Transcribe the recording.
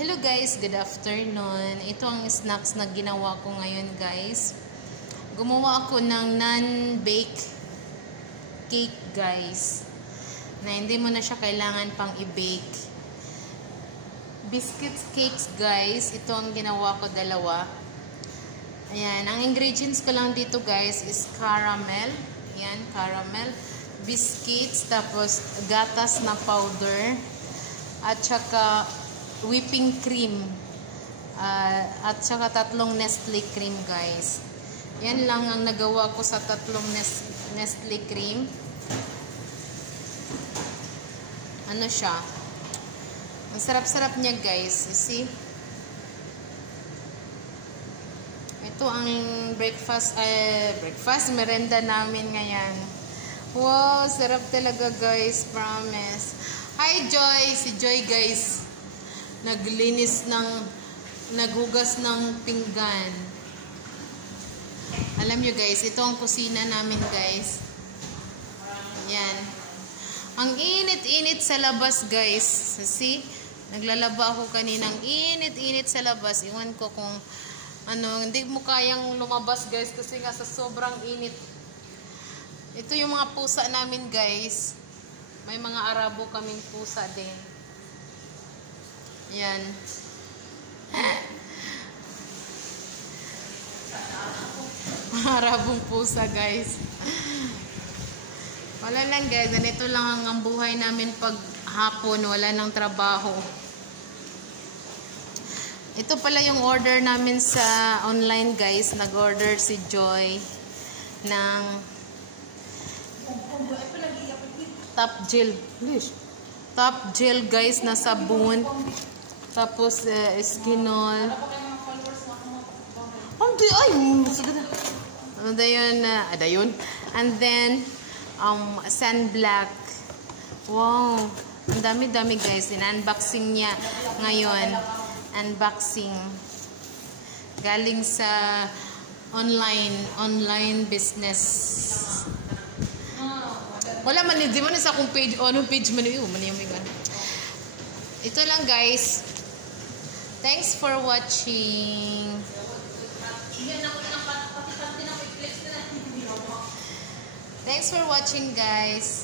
Hello guys, good afternoon. Ito ang snacks na ginawa ko ngayon guys. Gumawa ako ng non-bake cake guys. Na hindi mo na siya kailangan pang i-bake. Biscuits cakes guys. Ito ang ginawa ko, dalawa. Ayan, ang ingredients ko lang dito guys is caramel. Ayan, caramel. Biscuits, tapos gatas na powder. At saka whipping cream. At saka 3 Nestle cream guys. Yan lang ang nagawa ko sa 3 Nestle cream. Ano siya? Ang sarap-sarap niya guys. You see? Ito ang breakfast merenda namin ngayon. Wow, sarap talaga guys, promise. Hi Joy, si Joy guys. Naghugas ng pinggan. Alam nyo guys, ito ang kusina namin guys. Yan. Ang init-init sa labas guys. See? Naglalaba ako kaninang init-init sa labas. Iwan ko kung hindi mo kayang lumabas guys kasi nga sa sobrang init. Ito yung mga pusa namin guys. May mga Arabo kaming pusa din. Yan. Mga Arabong pusa guys. Wala lang guys. Ganito lang ang buhay namin pag hapon. Wala nang trabaho. Ito pala yung order namin sa online guys. Nag-order si Joy ng top gel guys na sabon. Tapos skinol. Dayon. And then sunblock. Wow. Ang dami-dami guys. In-unboxing niya ngayon. Unboxing. Galing sa online business. Wala man, di man sa akong page, anong page man yun, ito lang guys. Thanks for watching. Thanks for watching guys.